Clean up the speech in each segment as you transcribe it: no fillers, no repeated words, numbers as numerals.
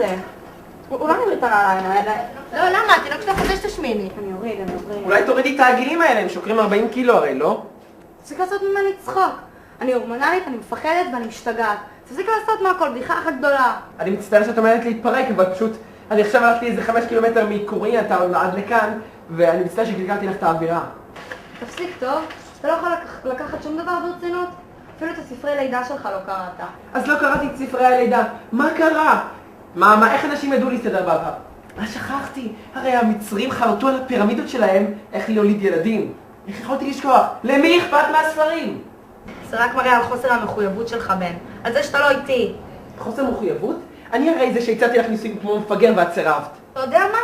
זה? אולי נוריד את הנעליים האלה? לא, למה? התינוק שלך חודש תשמיני. אני אוריד. אולי תורידי את העגילים האלה, הם שוקרים 40 קילו הרי, לא? תפסיק לעשות ממני צחוק. אני הורמונלית, אני מפחדת ואני משתגעת. תפסיק לעשות מהכל, בדיחה אחת גדולה. אני מצטער שאת עומדת להתפרק, אבל פשוט... אני עכשיו הלכתי איזה 5 קילומטר מקוריאה עד לכאן, ואני מצטער שגלגלתי לך את האווירה. תפסיק, טוב? אתה לא יכול לקחת שום דבר ברצינות? אפילו את הספרי לידה שלך לא קראת. אז לא קראתי את ספרי הלידה. מה קרה? מה, איך אנשים ידעו להסתדר בעבר? שכחתי. הרי המצרים חרטו על הפירמידות שלהם איך להוליד ילדים. איך יכולתי לשכוח? למי אכפת מהספרים? זה רק מראה על חוסר המחויבות שלך, בן. על זה שאתה לא איתי. חוסר מחויבות? אני הרי זה שהצעתי לך ניסויים כמו מפגר ואת סירבת. אתה יודע מה?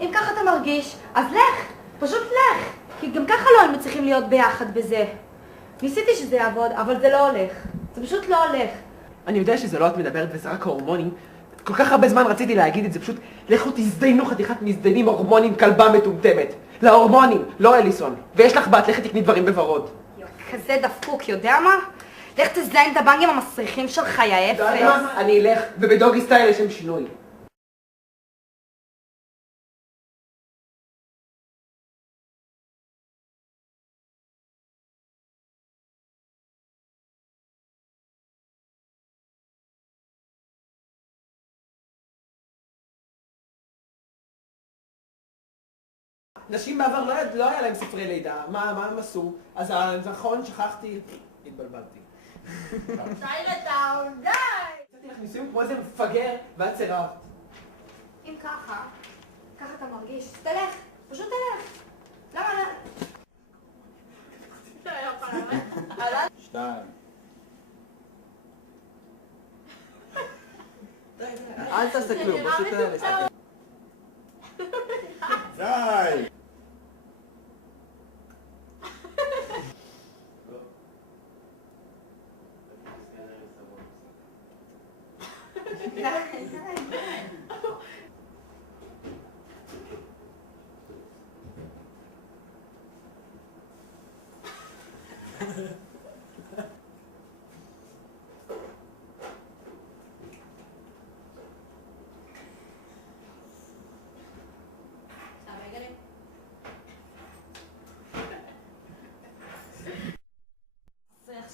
אם ככה אתה מרגיש, אז לך. פשוט לך. כי גם ככה לא היינו צריכים להיות ביחד בזה. ניסיתי שזה יעבוד, אבל זה לא הולך. זה פשוט לא הולך. אני יודע שזה לא את מדברת וזה רק ההורמונים. כל כך הרבה זמן רציתי להגיד את זה, פשוט לכו תזדיינו חתיכת מזדיינים הורמונים כלבה מטומטמת. להורמונים, לא אליסון. ויש לך בת, לכי תקני דברים בוורוד. כזה דפוק, יודע מה? לך תזדיין את הבנגים המסריחים שלך, יא אפס. די מה? אני אלך, ובדוגי סטייל יש שם שינוי. נשים בעבר לא היה להם ספרי לידה, מה הם עשו? אז נכון, שכחתי, התבלבלתי. צ'יינאטאון, די! הצעתי לך ניסויים כמו איזה מפגר ואת סירבת. אם ככה אתה מרגיש, תלך, פשוט תלך. למה? 2. אל תעשה כלום, פשוט נסתכל. די!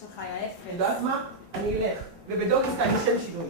שלך, יא אפס. יודעת מה? אני אלך, ובדוגי סטייל יש שם שינוי.